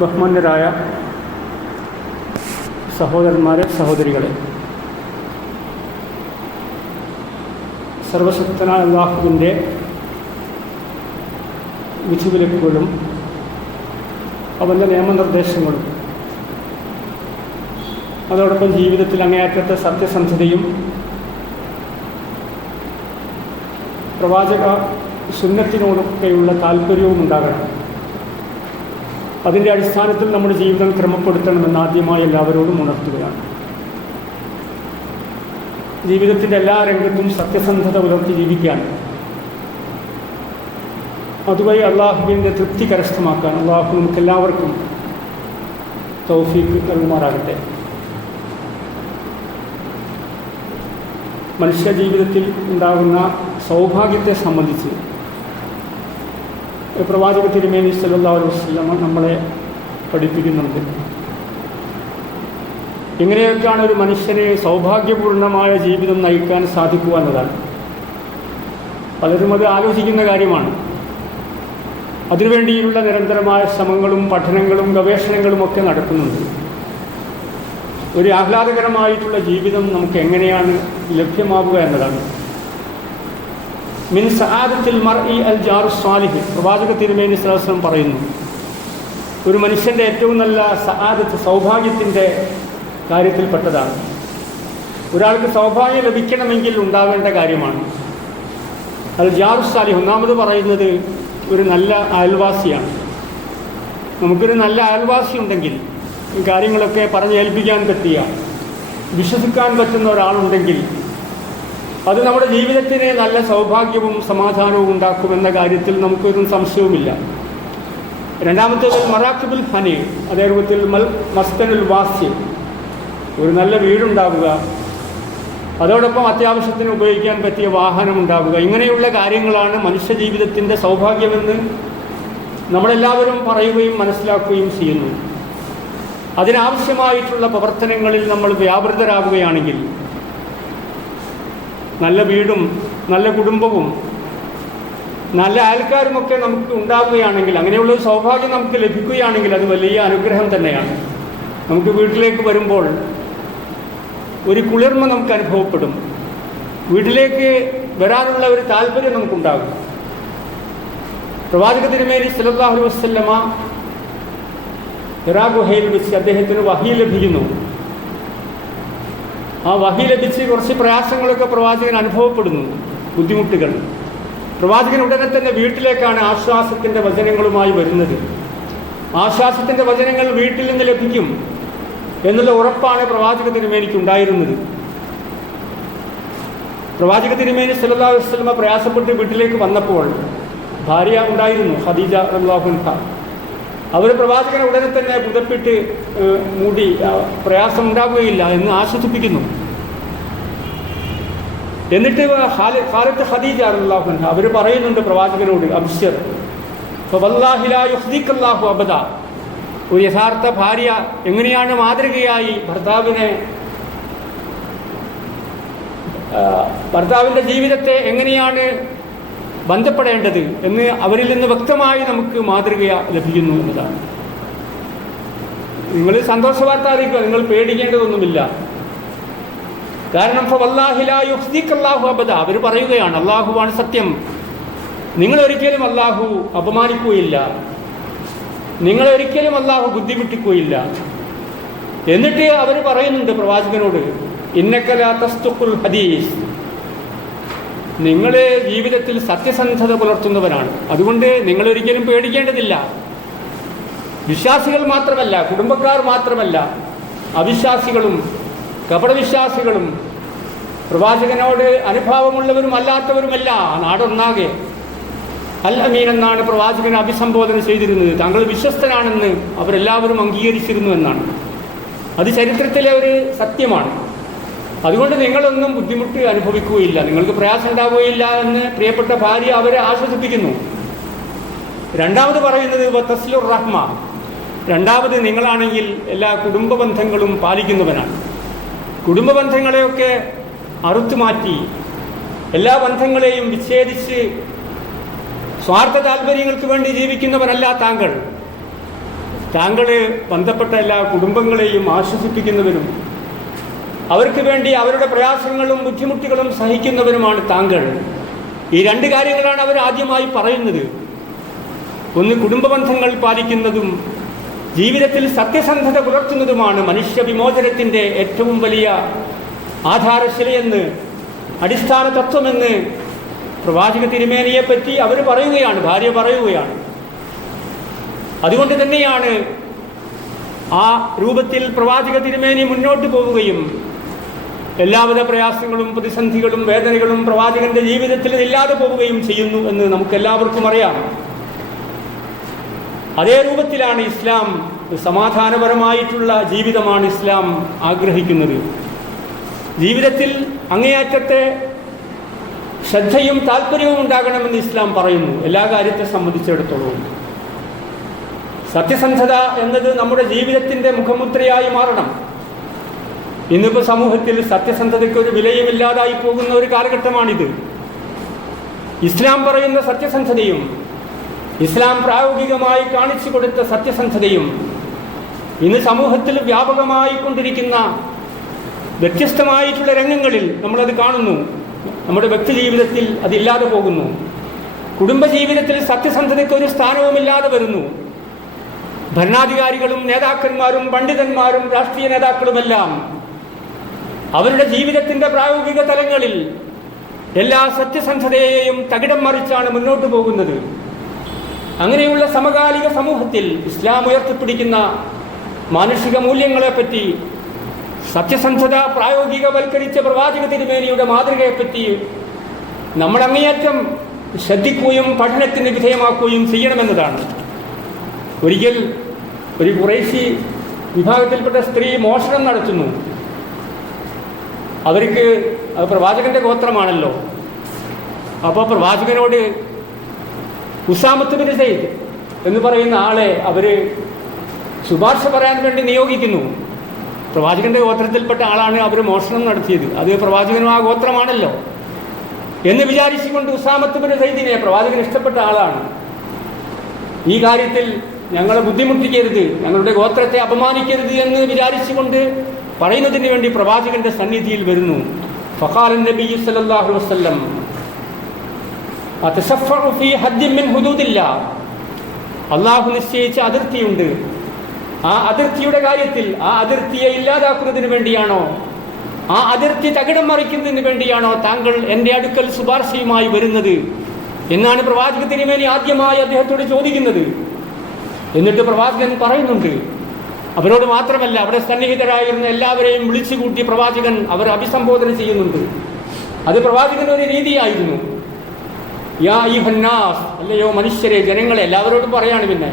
ബഹുമാന്യരായ സഹോദരന്മാരെ, സഹോദരികളെ, സർവശക്തനായ അല്ലാഹുവിൻ്റെ വിധിവിലക്കുകളും അവൻ്റെ നിയമനിർദ്ദേശങ്ങളും അതോടൊപ്പം ജീവിതത്തിൽ അങ്ങേയറ്റത്തെ സത്യസന്ധതയും പ്രവാചക സുന്നത്തിനോടൊക്കെയുള്ള താല്പര്യവും ഉണ്ടാകണം. അതിൻ്റെ അടിസ്ഥാനത്തിൽ നമ്മുടെ ജീവിതം ക്രമപ്പെടുത്തണമെന്ന് ആദ്യമായി എല്ലാവരോടും ഉണർത്തുകയാണ്. ജീവിതത്തിൻ്റെ എല്ലാ രംഗത്തും സത്യസന്ധത പുലർത്തി ജീവിക്കാൻ, അതുവഴി അള്ളാഹുവിൻ്റെ തൃപ്തി കരസ്ഥമാക്കാൻ അള്ളാഹു നമുക്കെല്ലാവർക്കും തൗഫീഖ് നൽകുമാറാകട്ടെ. മനുഷ്യ ജീവിതത്തിൽ ഉണ്ടാകുന്ന സൗഭാഗ്യത്തെ സംബന്ധിച്ച് പ്രവാചക തിരുമേനി സല്ലല്ലാഹു അലൈഹി വസല്ലം നമ്മളെ പഠിപ്പിക്കുന്നുണ്ട്. എങ്ങനെയൊക്കെയാണ് ഒരു മനുഷ്യന് സൗഭാഗ്യപൂർണമായ ജീവിതം നയിക്കാൻ സാധിക്കുക എന്നതാണ്. പലരും അത് ആലോചിക്കുന്ന കാര്യമാണ്. അതിനുവേണ്ടിയുള്ള നിരന്തരമായ ശ്രമങ്ങളും പഠനങ്ങളും ഗവേഷണങ്ങളും ഒക്കെ നടക്കുന്നുണ്ട്. ഒരു ആഹ്ലാദകരമായിട്ടുള്ള ജീവിതം നമുക്ക് എങ്ങനെയാണ് ലഭ്യമാവുക എന്നതാണ്. മിൻ സആദത്തിൽ മർഇ അൽ ജാറു സ്വാലിഹ്, പ്രവാചക തിരുമേനി സ്വല്ലല്ലാഹു അലൈഹി വസല്ലം പറയുന്നു, ഒരു മനുഷ്യൻ്റെ ഏറ്റവും നല്ല സആദത്ത് സൗഭാഗ്യത്തിൻ്റെ കാര്യത്തിൽപ്പെട്ടതാണ്. ഒരാൾക്ക് സൗഭാഗ്യം ലഭിക്കണമെങ്കിൽ ഉണ്ടാവേണ്ട കാര്യമാണ് അൽ ജാറു സ്വാലിഹ്. ഒന്നാമത് പറയുന്നത് ഒരു നല്ല അയൽവാസിയാണ്. നമുക്കൊരു നല്ല അയൽവാസി ഉണ്ടെങ്കിൽ, ഈ കാര്യങ്ങളൊക്കെ പറഞ്ഞേൽപ്പിക്കാൻ പറ്റിയ, വിശ്വസിക്കാൻ പറ്റുന്ന ഒരാളുണ്ടെങ്കിൽ അത് നമ്മുടെ ജീവിതത്തിന് നല്ല സൗഭാഗ്യവും സമാധാനവും ഉണ്ടാക്കുമെന്ന കാര്യത്തിൽ നമുക്കൊരു സംശയവുമില്ല. രണ്ടാമത്തേത് മറാക്കിബുൽ ഹനി, അതേ രൂപത്തിൽ മസ്കനുൽ വാസ്യം, ഒരു നല്ല വീടുണ്ടാവുക, അതോടൊപ്പം അത്യാവശ്യത്തിന് ഉപയോഗിക്കാൻ പറ്റിയ വാഹനമുണ്ടാവുക. ഇങ്ങനെയുള്ള കാര്യങ്ങളാണ് മനുഷ്യ ജീവിതത്തിൻ്റെ സൗഭാഗ്യമെന്ന് നമ്മളെല്ലാവരും പറയുകയും മനസ്സിലാക്കുകയും ചെയ്യുന്നു. അതിനാവശ്യമായിട്ടുള്ള പ്രവർത്തനങ്ങളിൽ നമ്മൾ വ്യാപൃതരാകുകയാണെങ്കിൽ, നല്ല വീടും നല്ല കുടുംബവും നല്ല അയൽക്കാരുമൊക്കെ നമുക്ക് ഉണ്ടാവുകയാണെങ്കിൽ, അങ്ങനെയുള്ള സൗഭാഗ്യം നമുക്ക് ലഭിക്കുകയാണെങ്കിൽ അത് വലിയ അനുഗ്രഹം തന്നെയാണ്. നമുക്ക് വീട്ടിലേക്ക് വരുമ്പോൾ ഒരു കുളിർമ നമുക്ക് അനുഭവപ്പെടും. വീട്ടിലേക്ക് വരാനുള്ള ഒരു താല്പര്യം നമുക്കുണ്ടാകും. പ്രവാചക തിരുമേനി സല്ലല്ലാഹു അലൈഹി വസല്ലമ ഹിറാ ഗുഹയിൽ വെച്ച് അദ്ദേഹത്തിന് വഹി ലഭിക്കുന്നു. ആ വഹി ലഭിച്ച് കുറച്ച് പ്രയാസങ്ങളൊക്കെ പ്രവാചകൻ അനുഭവപ്പെടുന്നു, ബുദ്ധിമുട്ടുകൾ. പ്രവാചകൻ ഉടനെ തന്നെ വീട്ടിലേക്കാണ് ആശ്വാസത്തിൻ്റെ വചനങ്ങളുമായി വരുന്നത്. ആശ്വാസത്തിൻ്റെ വചനങ്ങൾ വീട്ടിൽ നിന്ന് ലഭിക്കും എന്നുള്ള ഉറപ്പാണ് പ്രവാചക തിരുമേനിക്ക് ഉണ്ടായിരുന്നത്. പ്രവാചക തിരുമേനി സല്ലല്ലാഹു അലൈഹി വസല്ലമ പ്രയാസപ്പെട്ട് വീട്ടിലേക്ക് വന്നപ്പോൾ ഭാര്യ ഉണ്ടായിരുന്നു, ഖദീജ റളിയല്ലാഹു അൻഹ. അവർ പ്രവാചകനെ ഉടനെ തന്നെ പുതപ്പിട്ട് മൂടി, പ്രയാസം ഉണ്ടാവുകയില്ല എന്ന് ആശ്വസിപ്പിക്കുന്നു. എന്നിട്ട് ഖാലത്ത് ഖദീജ റളിയല്ലാഹു അൻഹ അവർ പറയുന്നുണ്ട് പ്രവാചകനോട്, അബ്ശിർ ഫവല്ലാഹി ലാ യുഖ്ദികല്ലാഹു അബദ. ഒരു യഥാർത്ഥ ഭാര്യ എങ്ങനെയാണ് മാതൃകയായി ഭർത്താവിൻ്റെ ജീവിതത്തെ എങ്ങനെയാണ് ബന്ധപ്പെടേണ്ടത് എന്ന് അവരിൽ നിന്ന് വ്യക്തമായി നമുക്ക് മാതൃക ലഭിക്കുന്നു എന്നതാണ്. നിങ്ങൾ സന്തോഷ വാർത്ത അറിയിക്കുക, നിങ്ങൾ പേടിക്കേണ്ടതൊന്നുമില്ല. കാരണം ഫവല്ലാഹി ലാ യുഖ്ദികല്ലാഹു അബദ, അവർ പറയുകയാണ് അള്ളാഹുവാണ് സത്യം, നിങ്ങളൊരിക്കലും അള്ളാഹു അപമാനിക്കുകയില്ല, നിങ്ങളൊരിക്കലും അള്ളാഹു ബുദ്ധിമുട്ടിക്കുകയില്ല. എന്നിട്ട് അവർ പറയുന്നുണ്ട് പ്രവാചകനോട്, ഇന്നക ലാ തസ്തുഖുൽ ഹദീസ്, നിങ്ങൾ ജീവിതത്തിൽ സത്യസന്ധത പുലർത്തുന്നവരാണ്, അതുകൊണ്ട് നിങ്ങളൊരിക്കലും പേടിക്കേണ്ടതില്ല. വിശ്വാസികൾ മാത്രമല്ല, കുടുംബക്കാർ മാത്രമല്ല, അവിശ്വാസികളും കപടവിശ്വാസികളും പ്രവാചകനോട് അനുഭാവമുള്ളവരും അല്ലാത്തവരുമല്ല, നാടൊന്നാകെ അൽ അമീൻ എന്നാണ് പ്രവാചകനെ അഭിസംബോധന ചെയ്തിരുന്നത്. താങ്കൾ വിശ്വസ്തനാണെന്ന് അവരെല്ലാവരും അംഗീകരിച്ചിരുന്നു എന്നാണ്. അത് ചരിത്രത്തിലെ ഒരു സത്യമാണ്. അതുകൊണ്ട് നിങ്ങളൊന്നും ബുദ്ധിമുട്ട് അനുഭവിക്കുകയില്ല, നിങ്ങൾക്ക് പ്രയാസം ഉണ്ടാവുകയില്ല എന്ന് പ്രിയപ്പെട്ട ഭാര്യ അവരെ ആശ്വസിപ്പിക്കുന്നു. രണ്ടാമത് പറയുന്നത് തസ്ലുർ റഹ്മ, രണ്ടാമത് നിങ്ങളാണെങ്കിൽ എല്ലാ കുടുംബ ബന്ധങ്ങളും പാലിക്കുന്നവനാണ്. കുടുംബ ബന്ധങ്ങളെയൊക്കെ അറുത്തുമാറ്റി എല്ലാ ബന്ധങ്ങളെയും വിച്ഛേദിച്ച് സ്വാർത്ഥ താല്പര്യങ്ങൾക്ക് വേണ്ടി ജീവിക്കുന്നവരല്ല താങ്കൾ. താങ്കൾ ബന്ധപ്പെട്ട എല്ലാ കുടുംബങ്ങളെയും ആശ്വസിപ്പിക്കുന്നവരും അവർക്ക് വേണ്ടി അവരുടെ പ്രയാസങ്ങളും ബുദ്ധിമുട്ടുകളും സഹിക്കുന്നവരുമാണ് താങ്കൾ. ഈ രണ്ട് കാര്യങ്ങളാണ് അവർ ആദ്യമായി പറയുന്നത്. ഒന്ന്, കുടുംബബന്ധങ്ങൾ പാലിക്കുന്നതും ജീവിതത്തിൽ സത്യസന്ധത പുലർത്തുന്നതുമാണ് മനുഷ്യ വിമോചനത്തിൻ്റെ ഏറ്റവും വലിയ ആധാരശിലയെന്ന്, അടിസ്ഥാന തത്വമെന്ന് പ്രവാചക തിരുമേനിയെപ്പറ്റി അവർ പറയുകയാണ്, ഭാര്യ പറയുകയാണ്. അതുകൊണ്ട് തന്നെയാണ് ആ രൂപത്തിൽ പ്രവാചക തിരുമേനി മുന്നോട്ട് പോവുകയും എല്ലാവിധ പ്രയാസങ്ങളും പ്രതിസന്ധികളും വേദനകളും പ്രവാചകന്റെ ജീവിതത്തിൽ ഇല്ലാതെ പോവുകയും ചെയ്യുന്നു എന്ന് നമുക്കെല്ലാവർക്കും അറിയാം. അതേ രൂപത്തിലാണ് ഇസ്ലാം, സമാധാനപരമായിട്ടുള്ള ജീവിതമാണ് ഇസ്ലാം ആഗ്രഹിക്കുന്നത്. ജീവിതത്തിൽ അങ്ങേയറ്റത്തെ ശ്രദ്ധയും താല്പര്യവും ഉണ്ടാകണമെന്ന് ഇസ്ലാം പറയുന്നു. എല്ലാ കാര്യത്തെ സംബന്ധിച്ചിടത്തോളം സത്യസന്ധത എന്നത് നമ്മുടെ ജീവിതത്തിൻ്റെ മുഖമുദ്രയായി മാറണം. ഇന്നിപ്പോൾ സമൂഹത്തിൽ സത്യസന്ധതയ്ക്ക് ഒരു വിലയുമില്ലാതായി പോകുന്ന ഒരു കാലഘട്ടമാണിത്. ഇസ്ലാം പറയുന്ന സത്യസന്ധതയും ഇസ്ലാം പ്രായോഗികമായി കാണിച്ചു കൊടുത്ത സത്യസന്ധതയും ഇന്ന് സമൂഹത്തിൽ വ്യാപകമായി കൊണ്ടിരിക്കുന്ന വ്യത്യസ്തമായിട്ടുള്ള രംഗങ്ങളിൽ നമ്മളത് കാണുന്നു. നമ്മുടെ വ്യക്തി ജീവിതത്തിൽ അതില്ലാതെ പോകുന്നു. കുടുംബജീവിതത്തിൽ സത്യസന്ധതയ്ക്ക് ഒരു സ്ഥാനവുമില്ലാതെ വരുന്നു. ഭരണാധികാരികളും നേതാക്കന്മാരും പണ്ഡിതന്മാരും രാഷ്ട്രീയ നേതാക്കളുമെല്ലാം അവരുടെ ജീവിതത്തിൻ്റെ പ്രായോഗിക തലങ്ങളിൽ എല്ലാ സത്യസന്ധതയെയും തകിടം മറിച്ചാണ് മുന്നോട്ട് പോകുന്നത്. അങ്ങനെയുള്ള സമകാലിക സമൂഹത്തിൽ ഇസ്ലാം ഉയർത്തിപ്പിടിക്കുന്ന മാനുഷിക മൂല്യങ്ങളെപ്പറ്റി, സത്യസന്ധത പ്രായോഗികവൽക്കരിച്ച പ്രവാചക തിരുമേനിയുടെ മാതൃകയെപ്പറ്റി നമ്മൾ അങ്ങേയറ്റം ശ്രദ്ധിക്കുകയും പഠനത്തിന് വിധേയമാക്കുകയും ചെയ്യണമെന്നതാണ്. ഒരിക്കൽ ഒരു ഖുറൈശി വിഭാഗത്തിൽപ്പെട്ട സ്ത്രീ മോഷണം നടത്തുന്നു. അവർക്ക് അത് പ്രവാചകന്റെ ഗോത്രമാണല്ലോ. അപ്പോൾ പ്രവാചകനോട് ഉസാമത്ത് ബിൻ സയ്യിദ് എന്ന് പറയുന്ന ആളെ അവർ ശുപാർശ പറയാൻ വേണ്ടി നിയോഗിക്കുന്നു. പ്രവാചകന്റെ ഗോത്രത്തിൽപ്പെട്ട ആളാണ് അവർ മോഷണം നടത്തിയത്, അത് പ്രവാചകനും ആ ഗോത്രമാണല്ലോ എന്ന് വിചാരിച്ചുകൊണ്ട് ഉസാമത്ത് ബിൻ സയ്യിദിനെ, പ്രവാചകൻ ഇഷ്ടപ്പെട്ട ആളാണ്, ഈ കാര്യത്തിൽ ഞങ്ങളെ ബുദ്ധിമുട്ടിക്കരുത്, ഞങ്ങളുടെ ഗോത്രത്തെ അപമാനിക്കരുത് എന്ന് വിചാരിച്ചുകൊണ്ട് പറയുന്നതിന് വേണ്ടി പ്രവാചകന്റെ സന്നിധിയിൽ വരുന്നു. ഫഖാല നബി സല്ലല്ലാഹു അലൈഹി വസല്ലം അതശഫഉ ഫീ ഹദ്ദിൻ മിൻ ഹുദൂദില്ലാഹ്, അല്ലാഹു നിശ്ചയിച്ച അതിർത്തിയുണ്ട്, ആ അതിർത്തിയുടെ കാര്യത്തിൽ ആ അതിർത്തിയെ ഇല്ലാതാക്കുന്നതിന് വേണ്ടിയാണോ, ആ അതിർത്തി തകിടം മറിക്കുന്നതിന് വേണ്ടിയാണോ താങ്കൾ എൻ്റെ അടുക്കൽ ശുപാർശയുമായി വരുന്നത് എന്നാണ് പ്രവാചക തിരുമേനി ആദ്യമായി അദ്ദേഹത്തോട് ചോദിക്കുന്നത്. എന്നിട്ട് പ്രവാചകൻ പറയുന്നുണ്ട്, അവരോട് മാത്രമല്ല അവിടെ സന്നിഹിതരായിരുന്ന എല്ലാവരെയും വിളിച്ചുകൂട്ടി പ്രവാചകൻ അവരെ അഭിസംബോധന ചെയ്യുന്നുണ്ട്. അത് പ്രവാചകൻ ഒരു രീതിയായിരുന്നു. യാ അയ്യുഹന്നാസ്, അല്ലയോ മനുഷ്യരെ, ജനങ്ങളെ, എല്ലാവരോടും പറയാണ്. പിന്നെ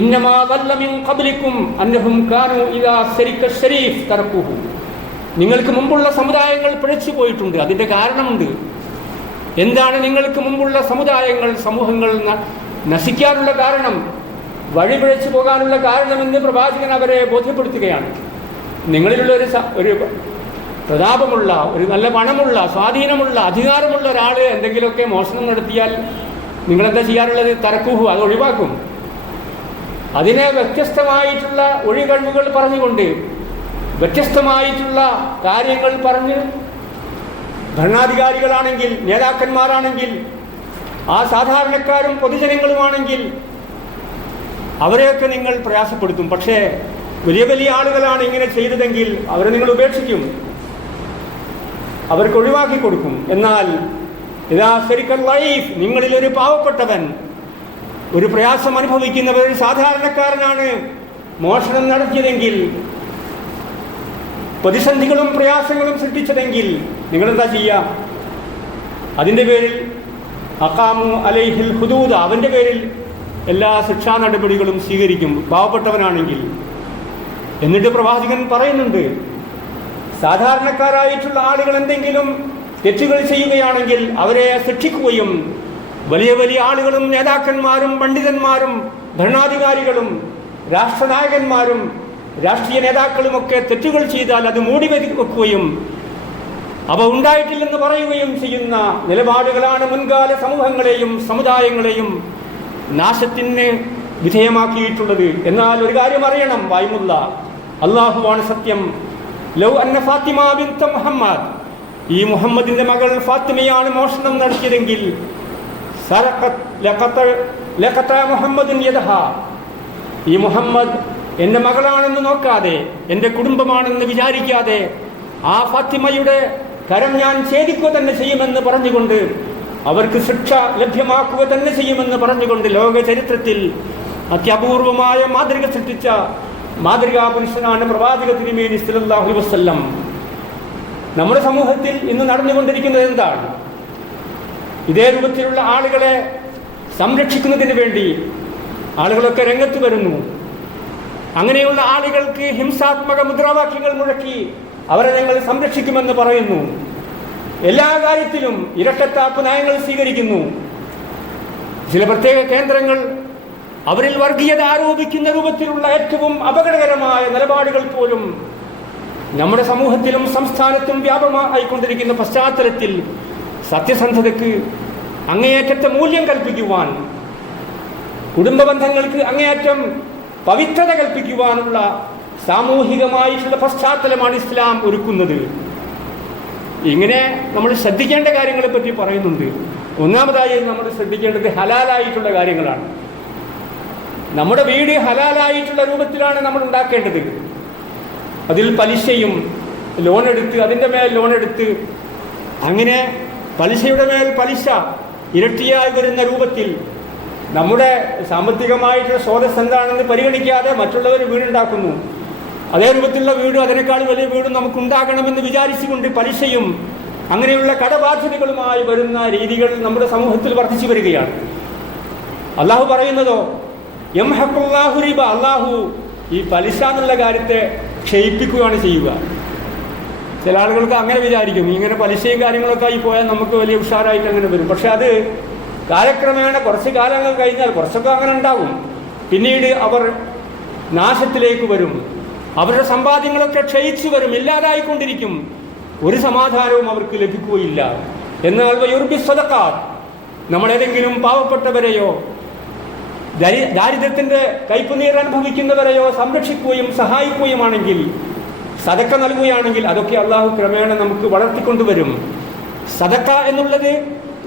ഇന്നമാ വല്ല മിൻ ഖബ്ലിക്കും അന്നഹും കാനൂ ഇദാ സരിക ശരീഫ് തറക്കുഹു, നിങ്ങൾക്ക് മുമ്പുള്ള സമുദായങ്ങൾ പിഴച്ചു പോയിട്ടുണ്ട്, അതിൻ്റെ കാരണമുണ്ട്. എന്താണ് നിങ്ങൾക്ക് മുമ്പുള്ള സമുദായങ്ങൾ, സമൂഹങ്ങൾ നശിക്കാനുള്ള കാരണം, വഴിപിഴച്ചു പോകാനുള്ള കാരണമെന്ന് പ്രവാചകൻ അവരെ ബോധ്യപ്പെടുത്തുകയാണ്. നിങ്ങളിലുള്ള ഒരു പ്രതാപമുള്ള, ഒരു നല്ല പണമുള്ള, സ്വാധീനമുള്ള, അധികാരമുള്ള ഒരാൾ എന്തെങ്കിലുമൊക്കെ മോഷണം നടത്തിയാൽ നിങ്ങളെന്താ ചെയ്യാറുള്ളത്? തറക്കൂഹു, അത് ഒഴിവാക്കും. അതിനെ വ്യത്യസ്തമായിട്ടുള്ള ഒഴികഴിവുകൾ പറഞ്ഞുകൊണ്ട്, വ്യത്യസ്തമായിട്ടുള്ള കാര്യങ്ങൾ പറഞ്ഞ്, ഭരണാധികാരികളാണെങ്കിൽ, നേതാക്കന്മാരാണെങ്കിൽ, ആ സാധാരണക്കാരും പൊതുജനങ്ങളുമാണെങ്കിൽ അവരെയൊക്കെ നിങ്ങൾ പ്രയാസപ്പെടുത്തും. പക്ഷേ വലിയ വലിയ ആളുകളാണ് ഇങ്ങനെ ചെയ്തതെങ്കിൽ അവരെ നിങ്ങൾ ഉപേക്ഷിക്കും, അവർക്ക് ഒഴിവാക്കി കൊടുക്കും. എന്നാൽ ഇതാ ശരിക്കൽ ലൈഫ്, നിങ്ങളിലൊരു പാവപ്പെട്ടവൻ, ഒരു പ്രയാസം അനുഭവിക്കുന്നവർ, ഒരു സാധാരണക്കാരനാണ് മോഷണം നടത്തിയതെങ്കിൽ, പ്രതിസന്ധികളും പ്രയാസങ്ങളും സൃഷ്ടിച്ചതെങ്കിൽ നിങ്ങളെന്താ ചെയ്യുക? അതിൻ്റെ പേരിൽ അഖാമു അലൈഹിൽ ഹുദൂദ, അവൻ്റെ പേരിൽ എല്ലാ ശിക്ഷാ നടപടികളും സ്വീകരിക്കും, പാവപ്പെട്ടവനാണെങ്കിൽ. എന്നിട്ട് പ്രവാചകൻ പറയുന്നുണ്ട്, സാധാരണക്കാരായിട്ടുള്ള ആളുകൾ എന്തെങ്കിലും തെറ്റുകൾ ചെയ്യുകയാണെങ്കിൽ അവരെ ശിക്ഷിക്കുകയും, വലിയ വലിയ ആളുകളും നേതാക്കന്മാരും പണ്ഡിതന്മാരും ഭരണാധികാരികളും രാഷ്ട്രനായകന്മാരും രാഷ്ട്രീയ നേതാക്കളുമൊക്കെ തെറ്റുകൾ ചെയ്താൽ അത് മൂടി വെക്കുകയും അവ ഉണ്ടായിട്ടില്ലെന്ന് പറയുകയും ചെയ്യുന്ന നിലപാടുകളാണ് മുൻകാല സമൂഹങ്ങളെയും സമുദായങ്ങളെയും നാശത്തിന് വിധേയമാക്കിയിട്ടുള്ളത്. എന്നാൽ ഒരു കാര്യം അറിയണം വായ്മുള്ള, അള്ളാഹുവാണ് സത്യം. ലൗ അന്ന ഫാത്തിമ ബിൻത മുഹമ്മദ്, ഈ മുഹമ്മദിന്റെ മകൾ ഫാത്തിമയാണ് മോഷണം നടത്തിയതെങ്കിൽ മുഹമ്മദുൻ യദഹ, ഈ മുഹമ്മദ് എൻ്റെ മകളാണെന്ന് നോക്കാതെ, എൻ്റെ കുടുംബമാണെന്ന് വിചാരിക്കാതെ ആ ഫാത്തിമയുടെ കരം ഞാൻ ഛേദിക്കുക തന്നെ ചെയ്യുമെന്ന് പറഞ്ഞുകൊണ്ട്, അവർക്ക് ശിക്ഷ ലഭ്യമാക്കുക തന്നെ ചെയ്യുമെന്ന് പറഞ്ഞുകൊണ്ട് ലോക ചരിത്രത്തിൽ അത്യപൂർവമായ മാതൃക സൃഷ്ടിച്ച മാതൃകാ പുരുഷനാണ് പ്രവാചക തിരുമേനി സല്ലല്ലാഹു അലൈഹി വസല്ലം. നമ്മുടെ സമൂഹത്തിൽ ഇന്ന് നടന്നുകൊണ്ടിരിക്കുന്നത് എന്താണ്? ഇതേ രൂപത്തിലുള്ള ആളുകളെ സംരക്ഷിക്കുന്നതിന് വേണ്ടി ആളുകളൊക്കെ രംഗത്ത് വരുന്നു. അങ്ങനെയുള്ള ആളുകൾക്ക് ഹിംസാത്മക മുദ്രാവാക്യങ്ങൾ മുഴക്കി അവരെ ഞങ്ങൾ സംരക്ഷിക്കുമെന്ന് പറയുന്നു. എല്ലാ കാര്യത്തിലും ഇരട്ടത്താപ്പ് നയങ്ങൾ സ്വീകരിക്കുന്നു. ചില പ്രത്യേക കേന്ദ്രങ്ങൾ അവരിൽ വർഗീയത ആരോപിക്കുന്ന രൂപത്തിലുള്ള ഏറ്റവും അപകടകരമായ നിലപാടുകൾ പോലും നമ്മുടെ സമൂഹത്തിലും സംസ്ഥാനത്തും വ്യാപകമായിക്കൊണ്ടിരിക്കുന്ന പശ്ചാത്തലത്തിൽ സത്യസന്ധതയ്ക്ക് അങ്ങേയറ്റത്തെ മൂല്യം കൽപ്പിക്കുവാൻ, കുടുംബ ബന്ധങ്ങൾക്ക് അങ്ങേയറ്റം പവിത്രത കൽപ്പിക്കുവാനുള്ള സാമൂഹികമായിട്ടുള്ള പശ്ചാത്തലമാണ് ഇസ്ലാം ഒരുക്കുന്നത്. ഇങ്ങനെ നമ്മൾ ശ്രദ്ധിക്കേണ്ട കാര്യങ്ങളെ പറ്റി പറയുന്നുണ്ട്. ഒന്നാമതായി നമ്മൾ ശ്രദ്ധിക്കേണ്ടത് ഹലാലായിട്ടുള്ള കാര്യങ്ങളാണ്. നമ്മുടെ വീട് ഹലാലായിട്ടുള്ള രൂപത്തിലാണ് നമ്മൾ ഉണ്ടാക്കേണ്ടത്. അതിൽ പലിശയും ലോണെടുത്ത്, അതിൻ്റെ മേൽ ലോണെടുത്ത്, അങ്ങനെ പലിശയുടെ മേൽ പലിശ ഇരട്ടിയായി വരുന്ന രൂപത്തിൽ നമ്മുടെ സാമ്പത്തികമായിട്ടുള്ള സ്രോതസ് എന്താണെന്ന് പരിഗണിക്കാതെ മറ്റുള്ളവർ വീടുണ്ടാക്കുന്നു. അതേ രൂപത്തിലുള്ള വീടും അതിനേക്കാൾ വലിയ വീടും നമുക്കുണ്ടാകണമെന്ന് വിചാരിച്ചുകൊണ്ട് പലിശയും അങ്ങനെയുള്ള കടബാധ്യതകളുമായി വരുന്ന രീതികൾ നമ്മുടെ സമൂഹത്തിൽ വർദ്ധിച്ചു വരികയാണ്. അള്ളാഹു പറയുന്നതോ യംഹഖുല്ലാഹു റിബ, അള്ളാഹു ഈ പലിശ എന്നുള്ള കാര്യത്തെ ക്ഷയിപ്പിക്കുകയാണ് ചെയ്യുക. ചില ആളുകൾക്ക് അങ്ങനെ വിചാരിക്കും, ഇങ്ങനെ പലിശയും കാര്യങ്ങളൊക്കെ ആയി പോയാൽ നമുക്ക് വലിയ ഉഷാറായിട്ട് അങ്ങനെ വരും. പക്ഷെ അത് കാലക്രമേണ കുറച്ച് കാലങ്ങൾ കഴിഞ്ഞാൽ കുറച്ചൊക്കെ അങ്ങനെ ഉണ്ടാകും. പിന്നീട് അവർ നാശത്തിലേക്ക് വരും. അവരുടെ സമ്പാദ്യങ്ങളൊക്കെ ക്ഷയിച്ചു വരും, ഇല്ലാതായിക്കൊണ്ടിരിക്കും. ഒരു സമാധാനവും അവർക്ക് ലഭിക്കുകയില്ല. എന്നാൽ വയുർബി സ്വദഖാത്ത്, നമ്മളേതെങ്കിലും പാവപ്പെട്ടവരെയോ ദാരിദ്ര്യത്തിന്റെ കയ്പുനീർ അനുഭവിക്കുന്നവരെയോ സംരക്ഷിക്കുകയും സഹായിക്കുകയുമാണെങ്കിൽ, സദക്ക നൽകുകയാണെങ്കിൽ, അതൊക്കെ അള്ളാഹു ക്രമേണ നമുക്ക് വളർത്തിക്കൊണ്ടുവരും. സദക്ക എന്നുള്ളത്,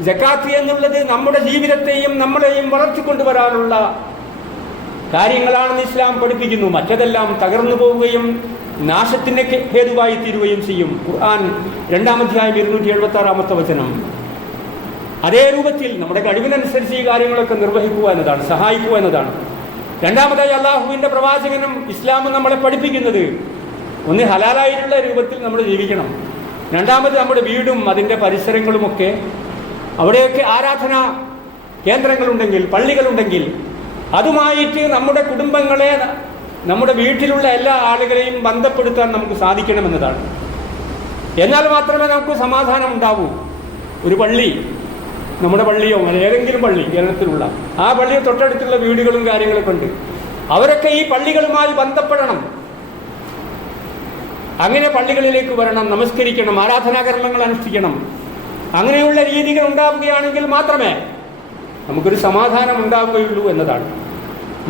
സകാത്ത് എന്നുള്ളത് നമ്മുടെ ജീവിതത്തെയും നമ്മളെയും വളർത്തിക്കൊണ്ടുവരാനുള്ള കാര്യങ്ങളാണെന്ന് ഇസ്ലാം പഠിപ്പിക്കുന്നു. മറ്റതെല്ലാം തകർന്നു പോവുകയും നാശത്തിന് ഹേതുവായി തീരുകയും ചെയ്യും. ഖുർആൻ 2-ാം അധ്യായം 276-ാമത്തെ വചനം. അതേ രൂപത്തിൽ നമ്മുടെ കഴിവിനനുസരിച്ച് ഈ കാര്യങ്ങളൊക്കെ നിർവഹിക്കുക എന്നതാണ്, സഹായിക്കുക എന്നതാണ്. രണ്ടാമതായി അള്ളാഹുവിൻ്റെ പ്രവാചകനും ഇസ്ലാമും നമ്മളെ പഠിപ്പിക്കുന്നത്, ഒന്ന് ഹലാലായിട്ടുള്ള രൂപത്തിൽ നമ്മൾ ജീവിക്കണം. രണ്ടാമത് നമ്മുടെ വീടും അതിൻ്റെ പരിസരങ്ങളുമൊക്കെ, അവിടെയൊക്കെ ആരാധനാ കേന്ദ്രങ്ങളുണ്ടെങ്കിൽ, പള്ളികളുണ്ടെങ്കിൽ, അതുമായിട്ട് നമ്മുടെ കുടുംബങ്ങളെ, നമ്മുടെ വീട്ടിലുള്ള എല്ലാ ആളുകളെയും ബന്ധപ്പെടുത്താൻ നമുക്ക് സാധിക്കണമെന്നതാണ്. എന്നാൽ മാത്രമേ നമുക്ക് സമാധാനം ഉണ്ടാവൂ. ഒരു പള്ളി, നമ്മുടെ പള്ളിയോ അങ്ങനെ ഏതെങ്കിലും പള്ളി കേരളത്തിലുള്ള, ആ പള്ളിയോ തൊട്ടടുത്തുള്ള വീടുകളും കാര്യങ്ങളൊക്കെ ഉണ്ട്, അവരൊക്കെ ഈ പള്ളികളുമായി ബന്ധപ്പെടണം. അങ്ങനെ പള്ളികളിലേക്ക് വരണം, നമസ്കരിക്കണം, ആരാധനാകർമ്മങ്ങൾ അനുഷ്ഠിക്കണം. അങ്ങനെയുള്ള രീതികൾ ഉണ്ടാവുകയാണെങ്കിൽ മാത്രമേ നമുക്കൊരു സമാധാനം ഉണ്ടാവുകയുള്ളൂ എന്നതാണ്.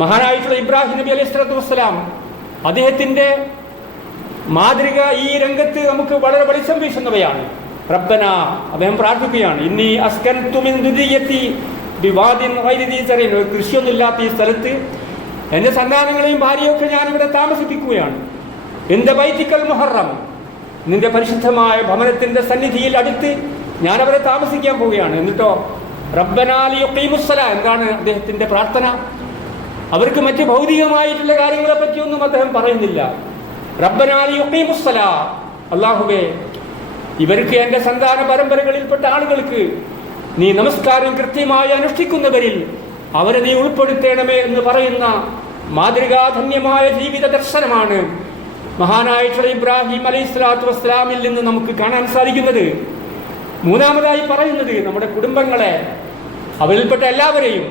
മഹാനായിട്ടുള്ള ഇബ്രാഹിം നബി അലൈഹി സ്വലാത്തു വസ്സലാം, അദ്ദേഹത്തിൻ്റെ മാതൃക ഈ രംഗത്ത് നമുക്ക് വളരെ വെളിച്ചം വീശുന്നവയാണ്. റബ്ബന, അദ്ദേഹം പ്രാർത്ഥിക്കുകയാണ്, ഇന്നി അസ്കൻതു മിൻ ദുരിയത്തി ബിവാദിൻ ഗൈരി ദീ സറീൻ, കൃഷിയൊന്നുമില്ലാത്ത ഈ സ്ഥലത്ത് എൻ്റെ സന്താനങ്ങളെയും ഭാര്യയൊക്കെ ഞാനിവിടെ താമസിപ്പിക്കുകയാണ്. എൻ്റെ ബൈത്തിക്കൽ മുഹറം, നിന്റെ പരിശുദ്ധമായ ഭവനത്തിൻ്റെ സന്നിധിയിൽ അടുത്ത് ഞാനവരെ താമസിക്കാൻ പോവുകയാണ്. എന്നിട്ടോ റബ്ബന ലിയുഖീമുസ്സലാ, എന്താണ് അദ്ദേഹത്തിൻ്റെ പ്രാർത്ഥന? അവർക്ക് മറ്റ് ഭൗതികമായിട്ടുള്ള കാര്യങ്ങളെ പറ്റിയൊന്നും അദ്ദേഹം പറയുന്നില്ല. റബ്ബന ലിയുഖീമുസ്സലാ, അല്ലാഹുവേ ഇവർക്ക്, എൻ്റെ സന്താന പരമ്പരകളിൽപ്പെട്ട ആളുകൾക്ക് നീ നമസ്കാരം കൃത്യമായി അനുഷ്ഠിക്കുന്നവരിൽ അവരെ നീ ഉൾപ്പെടുത്തണമേ എന്ന് പറയുന്ന മാതൃകാധന്യമായ ജീവിത ദർശനമാണ് മഹാനായിട്ടുള്ള ഇബ്രാഹിം അലൈഹി സ്വലാത്തു വസ്സലാമിൽ നിന്ന് നമുക്ക് കാണാൻ സാധിക്കുന്നത്. മൂന്നാമതായി പറയുന്നത് നമ്മുടെ കുടുംബങ്ങളെ, അവരിൽപ്പെട്ട എല്ലാവരെയും,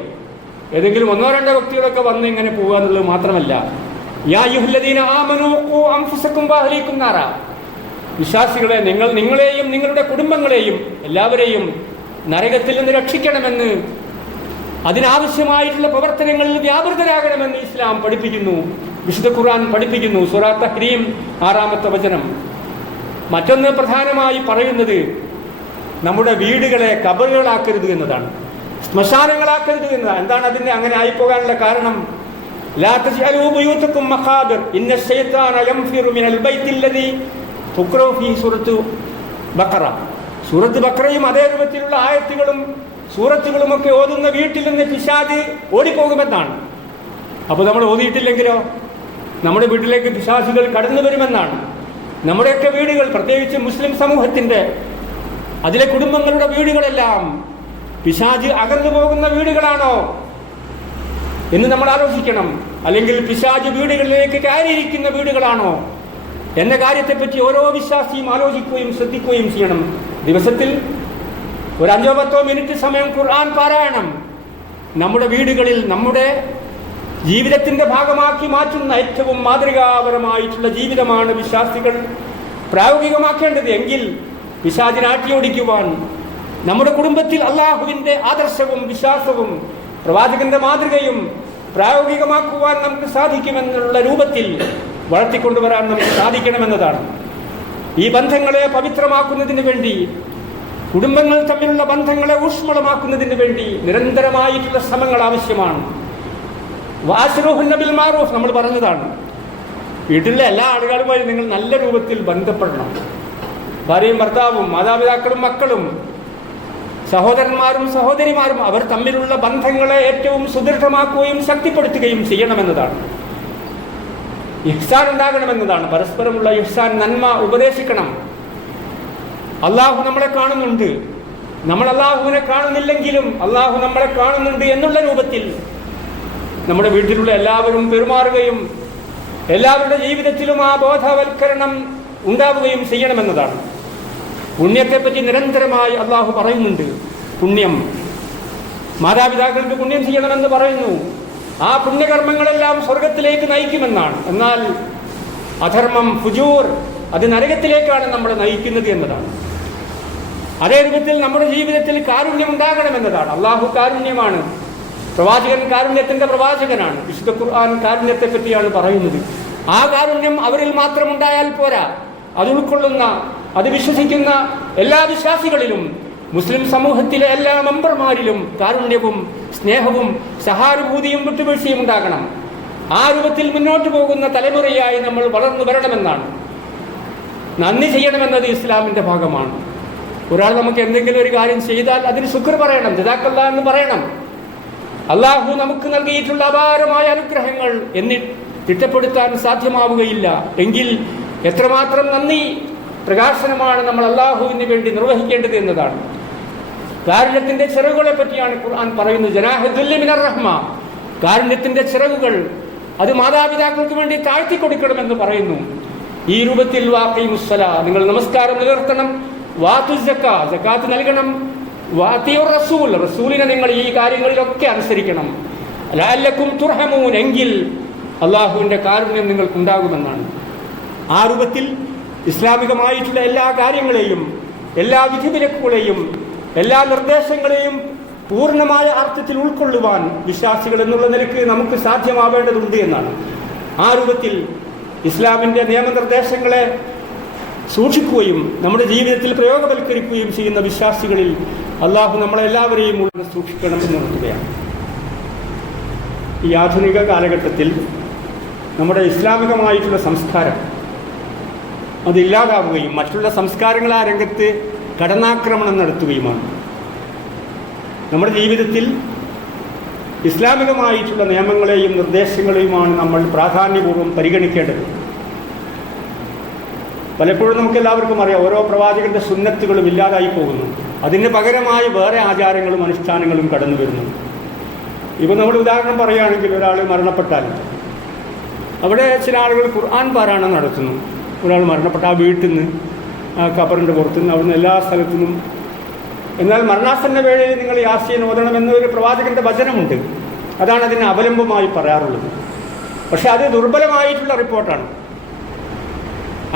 ഏതെങ്കിലും 1-2 വ്യക്തികളൊക്കെ വന്ന് ഇങ്ങനെ പോകുക എന്നുള്ളത് മാത്രമല്ല. യാ അയ്യുഹല്ലദീന ആമനൂ ഖൂ അൻഫുസകും വഅഹ്ലീകും നാറ, വിശ്വാസികളെ, നിങ്ങളെയും നിങ്ങളുടെ കുടുംബങ്ങളെയും എല്ലാവരെയും നരകത്തിൽ നിന്ന് രക്ഷിക്കണമെന്ന് അതിനാവശ്യമായിട്ടുള്ള പ്രവർത്തനങ്ങളിൽ വ്യാപൃതരാകണമെന്ന് ഇസ്ലാം പഠിപ്പിക്കുന്നു, വിശുദ്ധ ഖുർആൻ പഠിപ്പിക്കുന്നു. സൂറ തഹ്രീം 6-ാമത്തെ വചനം. മറ്റൊന്ന് പ്രധാനമായി പറയുന്നത് നമ്മുടെ വീടുകളെ ഖബറുകളാക്കരുത് എന്നതാണ്, ശ്മശാനങ്ങളാക്കരുത് എന്നതാണ്. എന്താണ് അതിന് അങ്ങനെ ആയിപ്പോകാനുള്ള കാരണം? ലാ തജ്അലൂ ബുയൂതക്കും മഖാബിർ ഇന്ന ശൈത്താന യൻഫിറു മിനൽ ബൈത്തില്ലദീ തുഖ്റഉ ഫീഹി സൂറത്തു ബഖറ. സൂറത്ത് ബഖറയും അതേ രൂപത്തിലുള്ള ആയത്തുകളും സൂറത്തുകളുമൊക്കെ ഓതുന്ന വീട്ടിൽ നിന്ന് പിശാച് ഓടിപ്പോകുമെന്നാണ്. അപ്പോൾ നമ്മൾ ഓതിയിട്ടില്ലെങ്കിലോ നമ്മുടെ വീട്ടിലേക്ക് പിശാചുകൾ കടന്നു വരുമെന്നാണ്. നമ്മുടെയൊക്കെ വീടുകൾ, പ്രത്യേകിച്ച് മുസ്ലിം സമൂഹത്തിൻ്റെ അതിലെ കുടുംബങ്ങളുടെ വീടുകളെല്ലാം പിശാച് അകന്നു പോകുന്ന വീടുകളാണോ എന്ന് നമ്മൾ ആലോചിക്കണം. അല്ലെങ്കിൽ പിശാച് വീടുകളിലേക്ക് കയറിയിരിക്കുന്ന വീടുകളാണോ എന്ന കാര്യത്തെപ്പറ്റി ഓരോ വിശ്വാസിയും ആലോചിക്കുകയും ശ്രദ്ധിക്കുകയും ചെയ്യണം. ദിവസത്തിൽ ഒരു 5-10 മിനിറ്റ് സമയം ഖുർആൻ പാരായണം നമ്മുടെ വീടുകളിൽ നമ്മുടെ ജീവിതത്തിന്റെ ഭാഗമാക്കി മാറ്റുന്ന ഏറ്റവും മാതൃകാപരമായിട്ടുള്ള ജീവിതമാണ് വിശ്വാസികൾ പ്രായോഗികമാക്കേണ്ടത്. എങ്കിൽ പിശാചിനെ ആട്ടിയോടിക്കുവാൻ നമ്മുടെ കുടുംബത്തിൽ അള്ളാഹുവിന്റെ ആദർശവും വിശ്വാസവും പ്രവാചകന്റെ മാതൃകയും പ്രായോഗികമാക്കുവാൻ നമുക്ക് സാധിക്കുമെന്നുള്ള രൂപത്തിൽ വളർത്തിക്കൊണ്ടുവരാൻ നമുക്ക് സാധിക്കണമെന്നതാണ്. ഈ ബന്ധങ്ങളെ പവിത്രമാക്കുന്നതിന് വേണ്ടി, കുടുംബങ്ങൾ തമ്മിലുള്ള ബന്ധങ്ങളെ ഊഷ്മളമാക്കുന്നതിന് വേണ്ടി നിരന്തരമായിട്ടുള്ള ശ്രമങ്ങൾ ആവശ്യമാണ്. വാശിറുഹുന്ന ബിൽ മാറൂഫ് നമ്മൾ പറഞ്ഞതാണ്. വീട്ടിലെ എല്ലാ ആളുകളുമായി നിങ്ങൾ നല്ല രൂപത്തിൽ ബന്ധപ്പെടണം. ഭാര്യയും ഭർത്താവും, മാതാപിതാക്കളും മക്കളും, സഹോദരന്മാരും സഹോദരിമാരും അവർ തമ്മിലുള്ള ബന്ധങ്ങളെ ഏറ്റവും സുദൃഢമാക്കുകയും ശക്തിപ്പെടുത്തുകയും ചെയ്യണമെന്നതാണ്. ഇഹ്സാൻ ഉണ്ടാകണമെന്നതാണ്. പരസ്പരമുള്ള ഇഹ്സാൻ, നന്മ ഉപദേശിക്കണം. അള്ളാഹു നമ്മളെ കാണുന്നുണ്ട്, നമ്മൾ അള്ളാഹുവിനെ കാണുന്നില്ലെങ്കിലും അള്ളാഹു നമ്മളെ കാണുന്നുണ്ട് എന്നുള്ള രൂപത്തിൽ നമ്മുടെ വീട്ടിലുള്ള എല്ലാവരും പെരുമാറുകയും എല്ലാവരുടെ ജീവിതത്തിലും ആ ബോധവൽക്കരണം ഉണ്ടാവുകയും ചെയ്യണമെന്നതാണ്. പുണ്യത്തെപ്പറ്റി നിരന്തരമായി അള്ളാഹു പറയുന്നുണ്ട്. പുണ്യം, മാതാപിതാക്കൾക്ക് പുണ്യം ചെയ്യണമെന്ന് പറയുന്നു. ആ പുണ്യകർമ്മങ്ങളെല്ലാം സ്വർഗത്തിലേക്ക് നയിക്കുമെന്നാണ്. എന്നാൽ അധർമ്മം, ഫുജൂർ, അത് നരകത്തിലേക്കാണ് നമ്മളെ നയിക്കുന്നത് എന്നതാണ്. അതേ രൂപത്തിൽ നമ്മുടെ ജീവിതത്തിൽ കാരുണ്യം ഉണ്ടാകണമെന്നതാണ്. അള്ളാഹു കാരുണ്യമാണ്, പ്രവാചകൻ കാരുണ്യത്തിന്റെ പ്രവാചകനാണ്. വിശുദ്ധ ഖുർആൻ കാരുണ്യത്തെ പറ്റിയാണ് പറയുന്നത്. ആ കാരുണ്യം അവരിൽ മാത്രം ഉണ്ടായാൽ പോരാ, അത് ഉൾക്കൊള്ളുന്ന, അത് വിശ്വസിക്കുന്ന എല്ലാ വിശ്വാസികളിലും, മുസ്ലിം സമൂഹത്തിലെ എല്ലാ മെമ്പർമാരിലും കാരുണ്യവും സ്നേഹവും സഹാനുഭൂതിയും വിട്ടുവീഴ്ചയും ഉണ്ടാകണം. ആ രൂപത്തിൽ മുന്നോട്ട് പോകുന്ന തലമുറയായി നമ്മൾ വളർന്നു വരണമെന്നാണ്. നന്ദി ചെയ്യണമെന്നത് ഇസ്ലാമിന്റെ ഭാഗമാണ്. ഒരാൾ നമുക്ക് എന്തെങ്കിലും ഒരു കാര്യം ചെയ്താൽ അതിന് ശുക്ർ പറയണം, ജസാക്കല്ലാഹ് എന്ന് പറയണം. അള്ളാഹു നമുക്ക് നൽകിയിട്ടുള്ള അപാരമായ അനുഗ്രഹങ്ങൾ തിട്ടപ്പെടുത്താൻ സാധ്യമാവുകയില്ല. എങ്കിൽ എത്രമാത്രം നന്ദി പ്രകാശനമാണ് നമ്മൾ അള്ളാഹുവിന് വേണ്ടി നിർവഹിക്കേണ്ടത് എന്നതാണ്. കാരുണ്യത്തിന്റെ ചിറകുകളെ പറ്റിയാണ് ഖുർആൻ പറയുന്നത്. ജനാഹുദ്ദുല്ലി മിനർ റഹ്മ, കാരുണ്യത്തിന്റെ ചിറകുകൾ അത് മാതാപിതാക്കൾക്ക് വേണ്ടി താഴ്ത്തി കൊടുക്കണമെന്ന് പറയുന്നു. ഈ രൂപത്തിൽ വാഖീമുസ്സലാ, നിങ്ങൾ നമസ്കാരം നിലനിർത്തണം. വാതു സക്കാ, സക്കാത്ത് നൽകണം. വാതിയുർ റസൂൽ, റസൂലിനെ നിങ്ങൾ ഈ കാര്യങ്ങളിലൊക്കെ അനുസരിക്കണം. ലഅല്ലക്കും തുർഹമൂൻ, എങ്കിൽ അള്ളാഹുവിന്റെ കാരുണ്യം നിങ്ങൾക്കുണ്ടാകുമെന്നാണ്. ആ രൂപത്തിൽ ഇസ്ലാമികമായിട്ടുള്ള എല്ലാ കാര്യങ്ങളെയും, എല്ലാ വിധിവിലക്കുകളെയും, എല്ലാ നിർദ്ദേശങ്ങളെയും പൂർണ്ണമായ അർത്ഥത്തിൽ ഉൾക്കൊള്ളുവാൻ വിശ്വാസികൾ എന്നുള്ള നിലയ്ക്ക് നമുക്ക് സാധ്യമാവേണ്ടതുണ്ട് എന്നാണ്. ആ രൂപത്തിൽ ഇസ്ലാമിന്റെ നിയമനിർദ്ദേശങ്ങളെ സൂക്ഷിക്കുകയും നമ്മുടെ ജീവിതത്തിൽ പ്രയോഗവൽക്കരിക്കുകയും ചെയ്യുന്ന വിശ്വാസികളിൽ അള്ളാഹു നമ്മളെല്ലാവരെയും സൂക്ഷിക്കണം എന്ന് നിർത്തുകയാണ്. ഈ ആധുനിക കാലഘട്ടത്തിൽ നമ്മുടെ ഇസ്ലാമികമായിട്ടുള്ള സംസ്കാരം അതില്ലാതാവുകയും മറ്റുള്ള സംസ്കാരങ്ങൾ ആ രംഗത്ത് കടന്നാക്രമണം നടത്തുകയുമാണ്. നമ്മുടെ ജീവിതത്തിൽ ഇസ്ലാമികമായിട്ടുള്ള നിയമങ്ങളെയും നിർദ്ദേശങ്ങളെയുമാണ് നമ്മൾ പ്രാധാന്യപൂർവ്വം പരിഗണിക്കേണ്ടത്. പലപ്പോഴും നമുക്ക് എല്ലാവർക്കും അറിയാം, ഓരോ പ്രവാചകന്റെ സുന്നത്തുകളും ഇല്ലാതായി പോകുന്നു. അതിന് പകരമായി വേറെ ആചാരങ്ങളും അനുഷ്ഠാനങ്ങളും കടന്നു വരുന്നു. ഇപ്പം നമ്മൾ ഉദാഹരണം പറയുകയാണെങ്കിൽ, ഒരാൾ മരണപ്പെട്ടാൽ അവിടെ ചില ആളുകൾ ഖുർആൻ പാരായണം നടത്തുന്നു. ഒരാൾ മരണപ്പെട്ട ആ വീട്ടിൽ നിന്ന്, ആ ഖബറിൻ്റെ പുറത്തുനിന്ന്, അവിടുന്ന് എല്ലാ സ്ഥലത്തു നിന്നും. എന്നാൽ മരണാസന്ന വേളയിൽ നിങ്ങൾ യാസീൻ ഓതണമെന്നൊരു പ്രവാചകന്റെ വചനമുണ്ട്. അതാണ് അതിന് അവലംബമായി പറയാറുള്ളത്. പക്ഷെ അത് ദുർബലമായിട്ടുള്ള റിപ്പോർട്ടാണ്.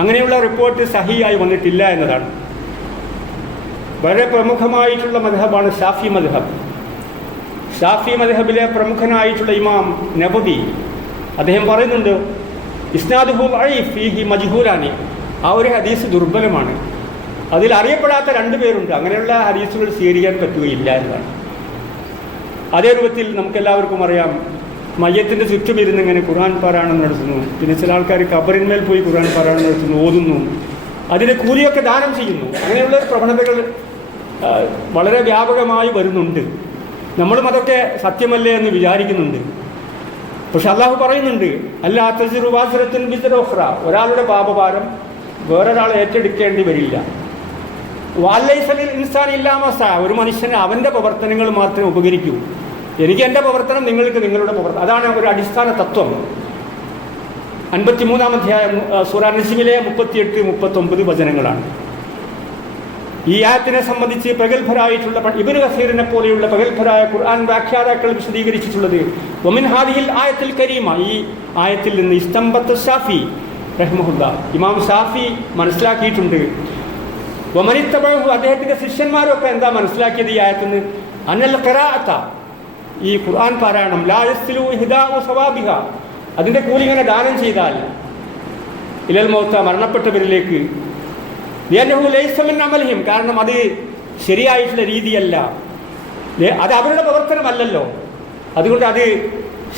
അങ്ങനെയുള്ള റിപ്പോർട്ട് സഹിയായി വന്നിട്ടില്ല എന്നതാണ്. വളരെ പ്രമുഖമായിട്ടുള്ള മദ്ഹബാണ് ഷാഫി മദ്ഹബ്. ഷാഫി മദ്ഹബിലെ പ്രമുഖനായിട്ടുള്ള ഇമാം നബവി അദ്ദേഹം പറയുന്നുണ്ട്, ഇസ്നാദുഹു ദഈഫ് ഫീഹി മജ്ഹൂലാനി, ആ ഒരു ഹദീസ് ദുർബലമാണ്, അതിൽ അറിയപ്പെടാത്ത രണ്ടുപേരുണ്ട്, അങ്ങനെയുള്ള ഹദീസുകൾ സ്വീകരിക്കാൻ പറ്റുകയില്ല എന്നതാണ്. അതേ രൂപത്തിൽ നമുക്കെല്ലാവർക്കും അറിയാം, മയ്യത്തിൻ്റെ ചുറ്റും ഇരുന്ന് ഇങ്ങനെ ഖുർആൻ പാരായണം നടത്തുന്നു, പിന്നെ ചില ആൾക്കാർ ഖബറിന്മേൽ പോയി ഖുർആൻ പാരായണം നടത്തുന്നു, ഓതുന്നു, അതിന് കൂലിയൊക്കെ ദാനം ചെയ്യുന്നു. അങ്ങനെയുള്ള പ്രവണതകൾ വളരെ വ്യാപകമായി വരുന്നുണ്ട്. നമ്മളും അതൊക്കെ സത്യമല്ലേ എന്ന് വിചാരിക്കുന്നുണ്ട്. പക്ഷെ അള്ളാഹു പറയുന്നുണ്ട്, അല്ലാ തസിറു വാസിറത്തുൻ വിസ്റ ഉഖ്റ, ഒരാളുടെ പാപഭാരം വേറൊരാളെ ഏറ്റെടുക്കേണ്ടി വരില്ല. വലൈസ ലിൽ ഇൻസാനി ഇല്ലാ മാ സഅ, ഒരു മനുഷ്യന് അവൻ്റെ പ്രവർത്തനങ്ങൾ മാത്രമേ ഉപകരിക്കൂ. എനിക്ക് എൻ്റെ പ്രവർത്തനം, നിങ്ങൾക്ക് നിങ്ങളുടെ പ്രവർത്തനം. അതാണ് ഒരു അടിസ്ഥാന തത്വം. 53-ാം അധ്യായം സൂറ നജ്മിലെ 38-39 വചനങ്ങളാണ്. ഈ ആയത്തിനെ സംബന്ധിച്ച് പ്രഗത്ഭരായിട്ടുള്ള ഇബ്നു കസീറിനെ പോലെയുള്ള പ്രഗത്ഭരായ ഖുർആൻ വ്യാഖ്യാതാക്കൾ വിശദീകരിച്ചിട്ടുള്ളത്, വമിൻ ഹാദിഹിൽ ആയത്തുൽ കരീമ, ഈ ആയത്തിൽ നിന്ന് ഇസ്തംബത്ത് ഷാഫി റഹ്മഹുല്ലാ, ഇമാം ഷാഫി മനസ്സിലാക്കിയിട്ടുണ്ട്. വമനിത്തബഹു, അദ്ദേഹത്തിൻ്റെ ശിഷ്യന്മാരൊക്കെ എന്താ മനസ്സിലാക്കിയത് ഈ ആയത്തിൽ നിന്ന്? അനൽ ഖിറാഅത, ഈ ഖുർആൻ പാരായണം, ലാ യസ്ലു ഇഹ്ദാഉ സവാബിഹ, അതിൻ്റെ കൂലി ഇങ്ങനെ ദാനം ചെയ്താൽ ഇലൽ മൗത്ത, മരണപ്പെട്ടവരിലേക്ക്, ലിഅന്നഹു ലൈസ മിൻ അമലിഹിം, കാരണം അത് ശരിയായിട്ടുള്ള രീതിയല്ല, അത് അവരുടെ പ്രവർത്തനമല്ലല്ലോ, അതുകൊണ്ട് അത്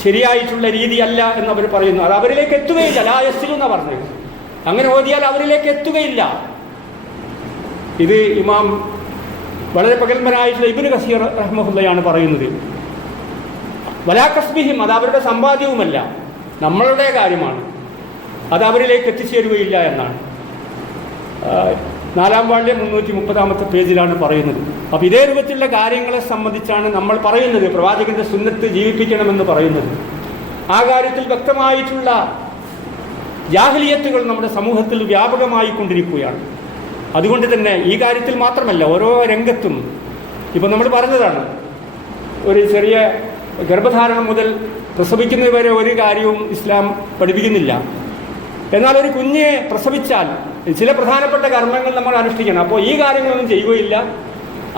ശരിയായിട്ടുള്ള രീതിയല്ല എന്ന് അവർ പറയുന്നു. അത് അവരിലേക്ക് എത്തുകയില്ല. ലാ യസ്ലു എന്നാണ് പറഞ്ഞത്. അങ്ങനെ ഓതിയാൽ അവരിലേക്ക് എത്തുകയില്ല. ഇത് ഇമാം വളരെ പ്രഗത്ഭനായിട്ടുള്ള ഇബ്നു കസീർ റഹ്മഹുല്ലയാണ് പറയുന്നത്. വലാ കസ്ബിഹിം, അത് അവരുടെ സമ്പാദ്യവുമല്ല, നമ്മളുടെ കാര്യമാണ്, അത് അവരിലേക്ക് എത്തിച്ചേരുകയില്ല എന്നാണ്. 4-ാം വാള്യ 330-ാമത്തെ പേജിലാണ് പറയുന്നത്. അപ്പോൾ ഇതേ രൂപത്തിലുള്ള കാര്യങ്ങളെ സംബന്ധിച്ചാണ് നമ്മൾ പറയുന്നത്, പ്രവാചകന്റെ സുന്നത്ത് ജീവിപ്പിക്കണമെന്ന് പറയുന്നത്. ആ കാര്യത്തിൽ വ്യക്തമായിട്ടുള്ള ജാഹിലിയത്തുകൾ നമ്മുടെ സമൂഹത്തിൽ വ്യാപകമായി കൊണ്ടിരിക്കുകയാണ്. അതുകൊണ്ട് തന്നെ ഈ കാര്യത്തിൽ മാത്രമല്ല, ഓരോ രംഗത്തും ഇപ്പം നമ്മൾ പറഞ്ഞതാണ്, ഒരു ചെറിയ ഗർഭധാരണം മുതൽ പ്രസവിക്കുന്നതുവരെ ഒരു കാര്യവും ഇസ്ലാം പഠിപ്പിക്കുന്നില്ല. എന്നാൽ ഒരു കുഞ്ഞെ പ്രസവിച്ചാൽ ചില പ്രധാനപ്പെട്ട കർമ്മങ്ങൾ നമ്മൾ അനുഷ്ഠിക്കണം. അപ്പോൾ ഈ കാര്യങ്ങളൊന്നും ചെയ്യുകയില്ല,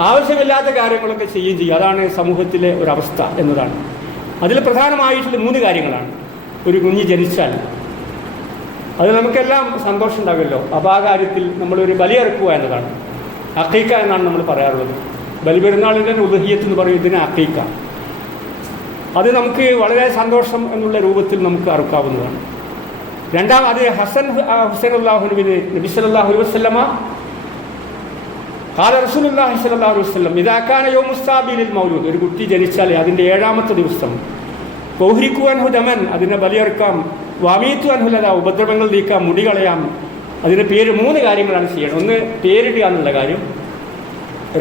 ആവശ്യമില്ലാത്ത കാര്യങ്ങളൊക്കെ ചെയ്യുകയും ചെയ്യും. അതാണ് സമൂഹത്തിലെ ഒരവസ്ഥ എന്നതാണ്. അതിൽ പ്രധാനമായിട്ടുള്ള 3 കാര്യങ്ങളാണ്. ഒരു കുഞ്ഞ് ജനിച്ചാൽ അത് നമുക്കെല്ലാം സന്തോഷം ഉണ്ടാകുമല്ലോ. അപ്പോൾ ആ കാര്യത്തിൽ നമ്മളൊരു ബലിയിറക്കുക എന്നതാണ്. അഖീഖ എന്നാണ് നമ്മൾ പറയാറുള്ളത്. ബലിപെരുന്നാളിൻ്റെ ഉദ്ഹിയ്യത്ത് എന്ന് പറയും, ഇതിന് അഖീഖ. അത് നമുക്ക് വളരെ സന്തോഷം എന്നുള്ള രൂപത്തിൽ നമുക്ക് അറുക്കാവുന്നതാണ്. അത് ഹുസൈൻ അല്ലാഹുവിന് നബി സല്ലല്ലാഹു അലൈഹി വസല്ലമ ഖാല റസൂലുള്ളാഹി സ്വല്ലല്ലാഹു അലൈഹി വസല്ലം ഇദാ കാന യൗമുസ് സാബിലിൽ മൗലൂദ്, ഒരു കുട്ടി ജനിച്ചാൽ അതിൻ്റെ 7ാമത്തെ ദിവസം, ഫൗഹ്രിഖു അൻഹു ദമൻ, അതിനെ ബലിയറുക്കാം, വമീതു അൻഹു ലദ, ഉപദ്രവങ്ങൾ നീക്കാം, മുടി കളയാം. അതിന് 3 കാര്യങ്ങളാണ് ചെയ്യണം. 1 പേരിടുക എന്നുള്ള കാര്യം,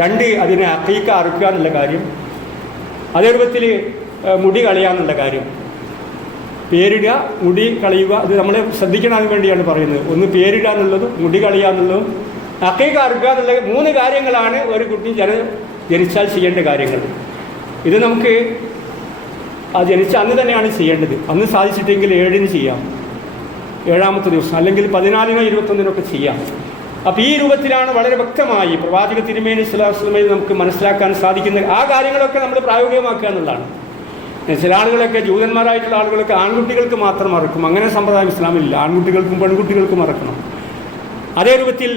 2 അതിനെ അഖീഖ അറുക്കുക എന്നുള്ള കാര്യം, അതേ രൂപത്തിൽ മുടി കളയാന്നുള്ള കാര്യം. പേരിടുക, മുടി കളയുക, അത് നമ്മൾ ശ്രദ്ധിക്കണം വേണ്ടിയാണ് പറയുന്നത്. 1 പേരിടുക എന്നുള്ളതും മുടി കളയുക എന്നുള്ളതും അഖീഖ അറുക്കുക എന്നുള്ള 3 കാര്യങ്ങളാണ് ഒരു കുട്ടി ജനിച്ചാൽ ചെയ്യേണ്ട കാര്യങ്ങൾ. ഇത് നമുക്ക് ജനിച്ച അന്ന് തന്നെയാണ് ചെയ്യേണ്ടത്. അന്ന് സാധിച്ചിട്ടെങ്കിൽ 7-ന് ചെയ്യാം, 7ാമത്തെ ദിവസം, അല്ലെങ്കിൽ 14-നോ 21-നോ ഒക്കെ ചെയ്യാം. അപ്പോൾ ഈ രൂപത്തിലാണ് വളരെ വ്യക്തമായി പ്രവാചക തിരുമേനി സ്വല്ലല്ലാഹു അലൈഹി വസല്ലമയിൽ നമുക്ക് മനസ്സിലാക്കാൻ സാധിക്കുന്ന ആ കാര്യങ്ങളൊക്കെ നമ്മൾ പ്രായോഗികമാക്കുക എന്നുള്ളതാണ്. ചില ആളുകളൊക്കെ, ജൂതന്മാരായിട്ടുള്ള ആളുകളൊക്കെ ആൺകുട്ടികൾക്ക് മാത്രം മറക്കും. അങ്ങനെ സമ്പ്രദായം ഇസ്ലാമിലില്ല. ആൺകുട്ടികൾക്കും പെൺകുട്ടികൾക്കും മറക്കണം. അതേ രൂപത്തിൽ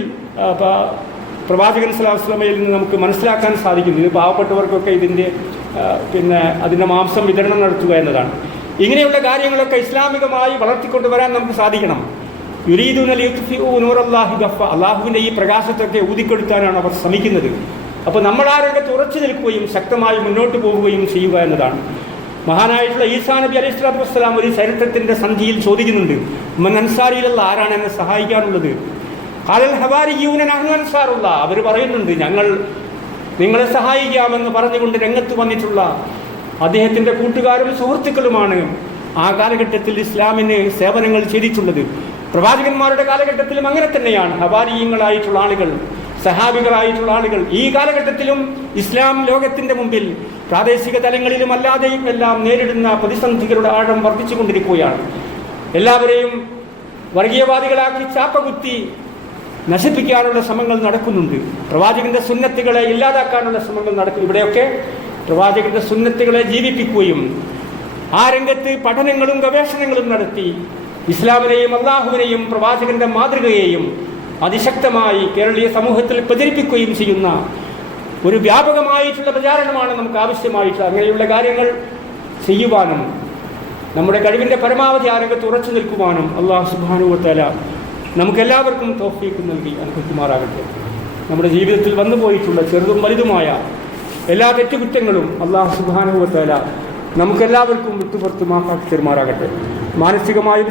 പ്രവാചകൻ സ്വല്ലല്ലാഹു അലൈഹി വസല്ലമയിൽ നിന്ന് നമുക്ക് മനസ്സിലാക്കാൻ സാധിക്കുന്നു. ഇത് പാവപ്പെട്ടവർക്കൊക്കെ അതിൻ്റെ മാംസം വിതരണം നടത്തുക എന്നതാണ്. ഇങ്ങനെയുള്ള കാര്യങ്ങളൊക്കെ ഇസ്ലാമികമായി വളർത്തിക്കൊണ്ടുവരാൻ നമുക്ക് സാധിക്കണം. യുരീദൂന ലിയുത്ഫിഉ നൂറല്ലാഹി ഗഫ, അള്ളാഹുവിൻ്റെ ഈ പ്രകാശത്തൊക്കെ ഊതിക്കൊടുത്താനാണ് അവർ ശ്രമിക്കുന്നത്. അപ്പോൾ നമ്മൾ ആ രംഗത്ത് ഉറച്ചു നിൽക്കുകയും ശക്തമായി മുന്നോട്ട് പോവുകയും ചെയ്യുക എന്നതാണ്. മഹാനായിട്ടുള്ള ഈസാ നബി അലൈഹി സ്വലാത്തു വസ്സലാം ഒരു ചരിത്രത്തിൻ്റെ സന്ധിയിൽ ചോദിക്കുന്നുണ്ട്, മൻ അൻസാരിയിലുള്ള ആരാണ് എന്നെ സഹായിക്കാനുള്ളത്? ഖാലൽ ഹവാരിയ്യൂന നഹ്നു അൻസാറുല്ലാഹ്, അവർ പറയുന്നുണ്ട് ഞങ്ങൾ നിങ്ങളെ സഹായിക്കാമെന്ന് പറഞ്ഞുകൊണ്ട് രംഗത്ത് വന്നിട്ടുള്ള അദ്ദേഹത്തിൻ്റെ കൂട്ടുകാരും സുഹൃത്തുക്കളുമാണ് ആ കാലഘട്ടത്തിൽ ഇസ്ലാമിന് സേവനങ്ങൾ ചെയ്തിട്ടുള്ളത്. പ്രവാചകന്മാരുടെ കാലഘട്ടത്തിലും അങ്ങനെ തന്നെയാണ്. ഹവാരിയങ്ങളായിട്ടുള്ള ആളുകൾ, സഹാബികളായിട്ടുള്ള ആളുകൾ ഈ കാലഘട്ടത്തിലും ഇസ്ലാം ലോകത്തിൻ്റെ മുമ്പിൽ പ്രാദേശിക തലങ്ങളിലും അല്ലാതെയും എല്ലാം നേരിടുന്ന പ്രതിസന്ധികളുടെ ആഴം വർദ്ധിച്ചുകൊണ്ടിരിക്കുകയാണ്. എല്ലാവരെയും വർഗീയവാദികളാക്കി ചാപ്പകുത്തി നശിപ്പിക്കാനുള്ള ശ്രമങ്ങൾ നടക്കുന്നുണ്ട്. പ്രവാചകന്റെ സുന്നത്തുകളെ ഇല്ലാതാക്കാനുള്ള ശ്രമങ്ങൾ നടക്കും. ഇവിടെയൊക്കെ പ്രവാചകന്റെ സുന്നത്തുകളെ ജീവിപ്പിക്കുകയും ആ രംഗത്ത് പഠനങ്ങളും ഗവേഷണങ്ങളും നടത്തി ഇസ്ലാമിനെയും അള്ളാഹുവിനെയും പ്രവാചകന്റെ മാതൃകയെയും അതിശക്തമായി കേരളീയ സമൂഹത്തിൽ പ്രചരിപ്പിക്കുകയും ചെയ്യുന്ന ഒരു വ്യാപകമായിട്ടുള്ള പ്രചാരണമാണ് നമുക്ക് ആവശ്യമായിട്ടുള്ളത്. അങ്ങനെയുള്ള കാര്യങ്ങൾ ചെയ്യുവാനും നമ്മുടെ കഴിവിൻ്റെ പരമാവധി ആ രംഗത്ത് ഉറച്ചു നിൽക്കുവാനും അല്ലാഹു സുബ്ഹാനഹു വ തആല നമുക്കെല്ലാവർക്കും തൗഫീഖ് നൽകി അനുഗ്രഹിക്കുമാറാകട്ടെ. നമ്മുടെ ജീവിതത്തിൽ വന്നുപോയിട്ടുള്ള ചെറുതും വലുതുമായ എല്ലാ തെറ്റുകുറ്റങ്ങളും അല്ലാഹു സുബ്ഹാനഹു വ തആല നമുക്കെല്ലാവർക്കും വിട്ടുപുറത്ത് മാപ്പാക്കി തരുമാറാകട്ടെ. മാനസികമായും